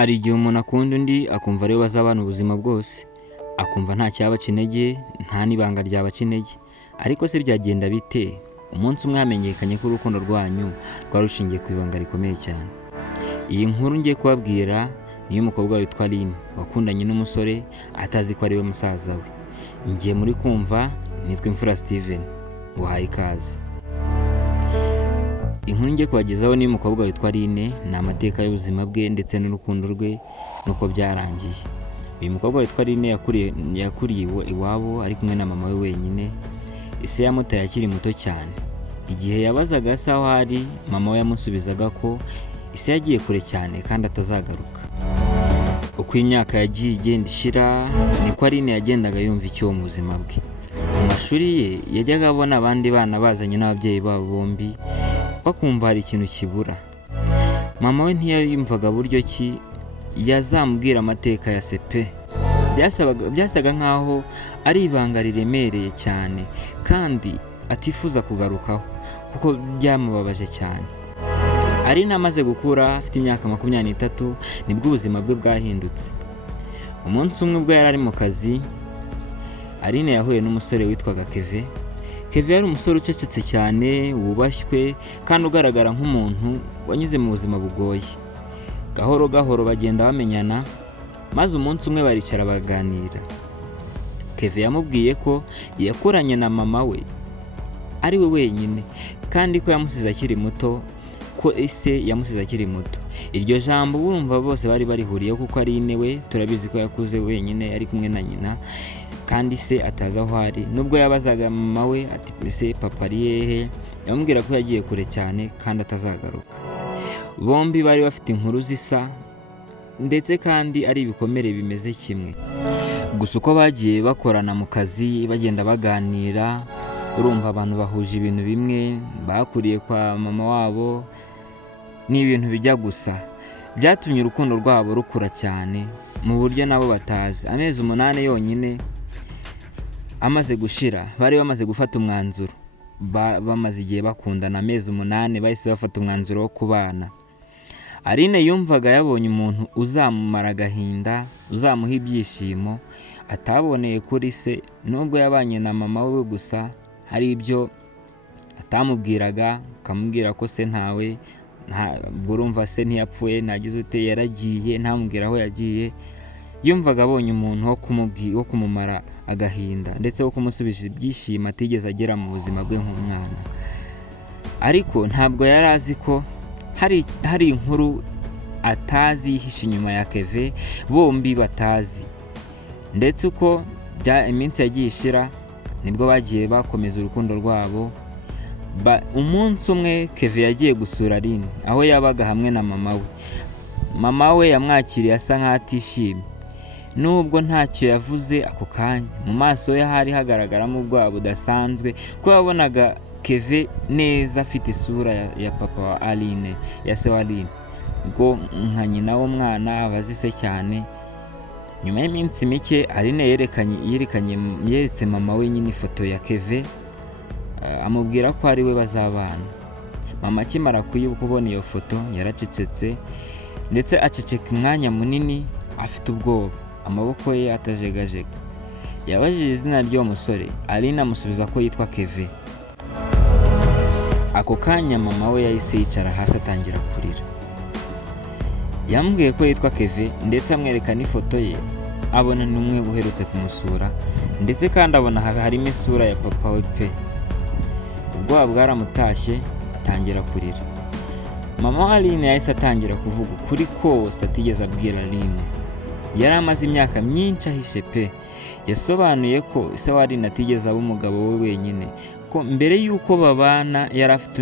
Hari igihe umuntu akunda undi akumva ariwe bazabana ubuzima bwose, akumva nta cyabaca intege, nta n'ibanga ryabaca intege. Ariko se byagenda bite umunsi umwe hamenyekanye ko urukundo rwanyu rwari rushingiye ku ibanga rikomeye cyane? Iyi nkuru ngiye kubabwira ni iy'umukobwa witwa Aline wakundanye n'umusore atazi ko ari we musaza we. Ngiye muri kumva, nitwa Imfura Steven, nguhaye ikaze. Inkuru ngiye kubagezaho ni iy'umukobwa witwa Aline, ni amateka y'ubuzima bwe ndetse n'urukundo rwe nuko byarangiye. Uyu mukobwa witwa Aline yakuriye iwabo ari kumwe na mama we wenyine. Ise yamutaye akiri muto cyane. Igihe yabazaga se aho ari, mama we yamusubizaga ko ise yagiye kure cyane kandi atazagaruka. Uko imyaka yagiye igenda ishira, niko Aline yagendaga yumva icyo mu buzima bwe. Mu mashuri ye yajyaga abona abandi bana bazanye n'ababyeyi babo bombi, bakumva hari ikintu kibura. Mama we ntiyayumvaga buryo ki yazamubwira amateka ya sepe. Byasaga nkaho ari ibanga riremereye cyane kandi atifuza kugarukaho kuko byamubabaje cyane. Aline amaze gukura afite imyaka 23 nibwo ubuzima bwe bwahindutse. Umunsi umwe ubwo yari ari mu kazi, Aline yahuye n'umusore witwaga Keve. Keve yari umusore ucecetse cyane, wubashywe kandi ugaragara nk'umuntu wanyuze mu buzima bugoye. Gahoro gahoro bagenda bamenyana, maze umunsi umwe baricara baganira. Keve yamubwiye ko yakuranye na mama we ari we wenyine kandi ko yamusize akiri muto, ko ise yamusize akiri muto. Iryo jambo urumva bose bari barihuriyeho kuko Aline we turabizi ko yakuze wenyine ari kumwe na nyina kandi se atazi aho ari. Nubwo yabazaga mama we ati ese papa ari hehe, yamubwira ko yagiye kure cyane kandi atazagaruka. Bombi bari bafite inkuru zisa ndetse kandi ari ibikomere bimeze kimwe. Gusa uko bagiye bakorana mu kazi bagenda baganira, urumva abantu bahuje ibintu bimwe, bakuriye kwa mama wabo, ni ibintu bijya gusa. Byatumye urukundo rwabo rukura cyane mu buryo nabo batazi. Amezi 8 yonyine amaze gushira, bari bamaze gufata umwanzuro. Bamaze igihe bakundana amezi 8 bahise bafata umwanzuro wo kubana. Aline yumvaga yabonye umuntu uzamumara agahinda, uzamuha ibyishimo ataboneye kuri se. Nubwo yabanye na mama we gusa, hari ibyo atamubwiraga, akamubwira ko se ntawe, urumva se ntiyapfuye, ntagize ute, yaragiye, ntamubwira aho yagiye. Yumvaga abonye umuntu wo kumumara agahinda ndetse wo kumusubiza ibyishimo atigeze agera mu buzima bwe nk'umwana. Ariko ntabwo yari azi ko hari inkuru atazi yihishe inyuma ya Keve, bombi batazi. Ndetse uko iminsi yagiye ishira, nibwo bagiye bakomeza urukundo rwabo. Umunsi umwe Keve yagiye gusura Aline aho yabaga hamwe na mama we. Mama we yamwakiriye asa nk'atishimye, nubwo ntacyo yavuze ako kanya. Mu maso ye hari hagaragaramo ubwoba budasanzwe, ko yabonaga Keve neza afite isura ya papa wa Aline, ya se wa Aline, ngo nka nyina w'umwana abazi se cyane. Nyuma y'iminsi mike Aline yeretse mama we nyine ifoto ya Keve, amubwira ko ari we bazabana. Mama akimara kubona iyo foto yaracecetse ndetse aceceka umwanya munini afite ubwoba, amaboko ye atajegajega. Yabajije izina ry'uwo musore, Aline amusubiza ko yitwa Keve. Ako kanya mama we yahise yicara hasi atangira kurira. Yambwiye ko yitwa Keve ndetse amwereka n'ifoto ye, abona n'umwe uherutse kumusura ndetse kandi abona harimo isura ya papa we pe. Ubwoba bwaramutashye atangira kurira. Mama wa Aline yahise atangira kuvuga ukuri kose atigeze abwira Aline. Yari amaze imyaka myinshi ahishe pe. Yasobanuye ko ise wa Aline atigeze aba umugabo we wenyine, ko mbere y'uko babana yari afite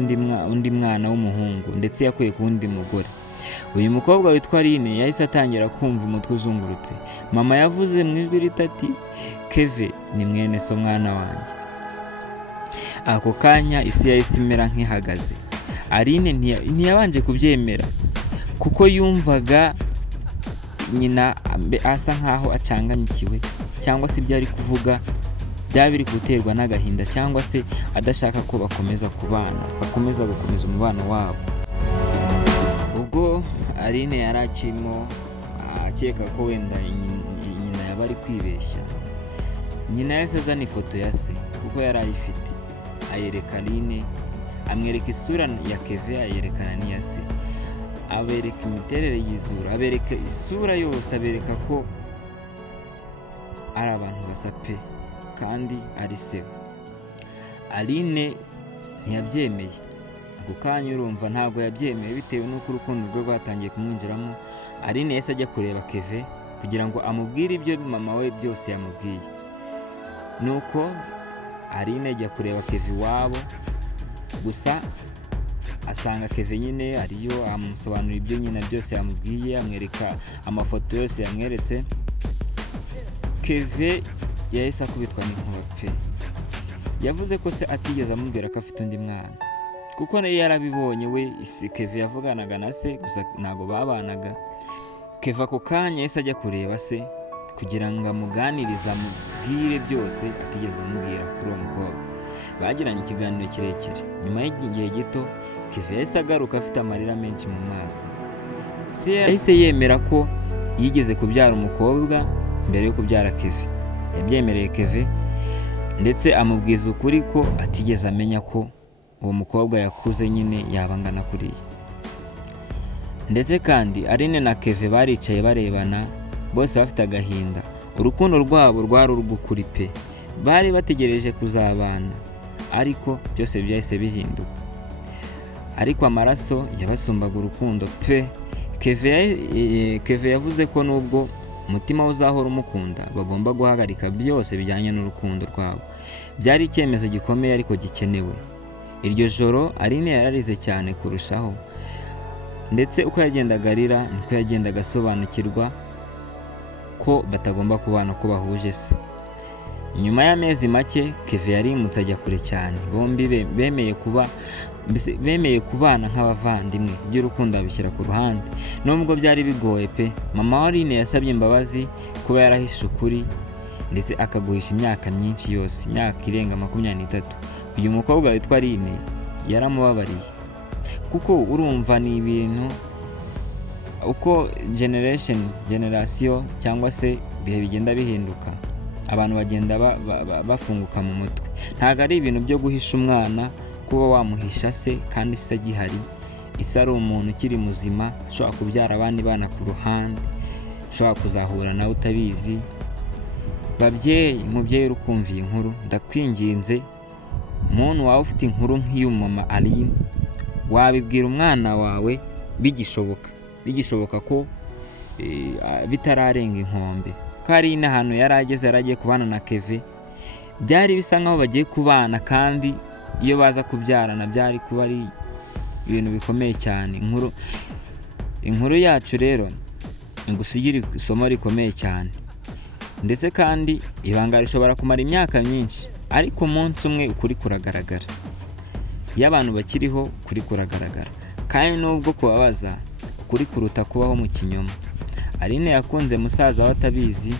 undi mwana w'umuhungu ndetse yakuye ku wundi mugore. Uyu mukobwa witwa Aline yahise atangira kumva umutwe uzungurutse. Mama yavuze mu ijwi ritati, Keve ni mwene so mwana wanjye. Ako kanya isi yahise imera nk'ihagaze. Aline ntiyabanje kubyemera kuko yumvaga nyina asa nkaho acanganyikiwe, cyangwa se byari kuvuga byaba biri guterwa n'agahinda, cyangwa se adashaka ko bakomeza gukomeza umubano wabo. Ubwo Aline yarakimo akeka ko wenda nyina yaba ari kwibeshya. Nyina yahise azana ifoto ya se kuko yari ayifite, ayereka Aline, amwereka isura ya Kevin, ayerekana n'iya se, abereka imiterere y'izuru, abereka isura yose, abereka ko ari abantu basa pe kandi ari se. Aline ntiyabyemeye, ako kanya urumva ntabwo yabyemeye bitewe n'uko urukundo rwe rwatangiye kumwinjiramo. Aline yahise ajya kureba Kevin kugira ngo amubwire ibyo mama we byose yamubwiye. Nuko Aline ajya kureba Kevin iwabo, gusa asanga Kevin nyine ariyo, amusobanurira ibyo nyina byose yamubwiye, amwereka amafoto yose yamweretse. Kevin yahise akubitwa n'inkuba pe. Yavuze ko se atigeze amubwira ko afite undi mwana, kuko nayo yarabibonye we. Kevin yavuganaga na se gusa ntago babanaga. Kevin ako kanya yahise ajya kureba se kugira ngo amuganirize, amubwire byose atigeze amubwira kuri uwo mukobwa. Bagiranye ikiganiro kirekire. Nyuma y'igihe gito Kevin yahise agaruka afite amarira menshi mu maso. Se yahise yemera ko yigeze kubyara umukobwa mbere yo kubyara Kevin. Yabyemereye Kevin ndetse amubwiza ukuri ko atigeze amenya ko uwo mukobwa yakuze nyine yabangana kuriya. Ndetse kandi Aline na Kevin baricaye barebana, bose bafite agahinda. Urukundo rwabo rwari urw'ukuri pe. Bari bategereje kuzabana, ariko byose byahise bihinduka. Ariko amaraso yabasumbaga urukundo pe. Kevin yavuze ko nubwo umutima we uzahora umukunda, bagomba guhagarika byose bijyanye n'urukundo rwabo. Byari icyemezo gikomeye ariko gikenewe. Iryo joro Aline yararize cyane kurushaho, ndetse uko yagendaga arira niko yagendaga asobanukirwa ko batagomba kubana ko bahuje se. Nyuma y'amezi make Kevin yarimutse ajya kure cyane. Bombi bemeye kubana nk'abavandimwe, by'urukundo abishyira ku ruhande. Nubwo byari bigoye pe, mama wa Aline yasabye imbabazi kuba yarahishe ukuri ndetse akaguhisha imyaka myinshi yose, imyaka irenga 23. Uyu mukobwa witwa Aline yaramubabariye, kuko urumva ni ibintu uko generation cyangwa se bihe bigenda bihinduka, abantu bagenda bafunguka mu mutwe. Ntago ari ibintu byo guhisha umwana, kuba wamuhisha se kandi se agihari. Isa ari umuntu ukiri muzima, ushobora kubyara abandi bana ku ruhande, ushobora kuzahura nawe utabizi. Babyeyi, mubyeyi urukumviye inkuru, ndakwinginze muntu wawe ufite inkuru nk'iyo mama Aline, wabibwira umwana wawe bigishoboka ko bitararenga inkombe. Ko Aline ahantu yari ageze, yaragiye kubana na Kevin, byari bisa nkaho bagiye kubana, kandi iyo baza kubyarana byari kuba ari ibintu bikomeye cyane. Inkuru yacu rero igusigira isomo rikomeye cyane, ndetse kandi ibanga rishobora kumara imyaka myinshi, ariko umunsi umwe ukuri kuragaragara. Iyo abantu bakiriho kuri kuragaragara, kandi nubwo kubabaza ukuri kuruta kubaho mu kinyoma. Aline yakunze musaza we atabizi,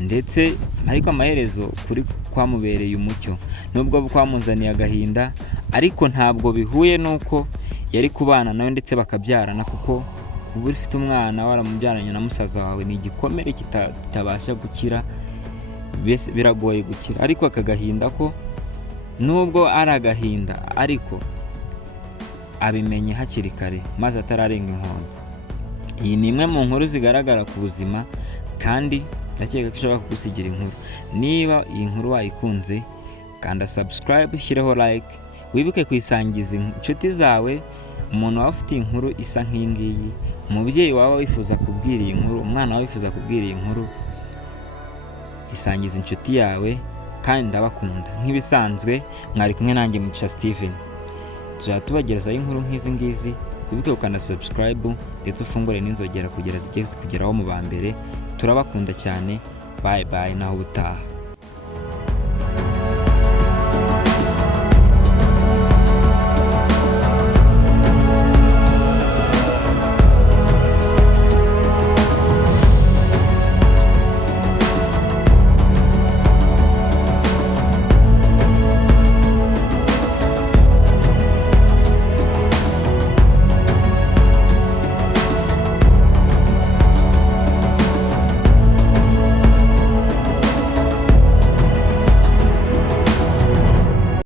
ndetse ariko amaherezo kuri kwamubereye umucyo, nubwo kwamuzaniye agahinda, ariko ntabwo bihuye nuko yari kubana nawe ndetse bakabyarana, kuko kuba ufite umwana waramubyaranye na musaza wawe ni igikomere kitabasha gukira, biragoye gukira. Ariko akagahinda ko nubwo ari agahinda, ariko abimenye hakiri kare maze atararenga inkombe. Iyi ni imwe mu nkuru zigaragara ku buzima, kandi ndakeka ko ishobora kugusigira inkuru. Niba iyi nkuru wayikunze, kanda subscribe, shyireho like, wibuke kuyisangiza inshuti zawe. Umuntu wawe ufite inkuru isa nk'iyi ngiyi, umubyeyi wawe wifuza kubwira iyi nkuru, umwana wawe wifuza kubwira iyi nkuru, isangiza inshuti yawe. Kandi ndabakunda nk'ibisanzwe, mwari kumwe nanjye Mugisha Steven. Tuzajya tubagerezaho inkuru nk'izi ngizi. Wibuke gukanda subscribe ndetse ufungure n'inzogera kugira zijye zikugeraho mu ba mbere. Turabakunda cyane. Bye bye, naho ubutaha.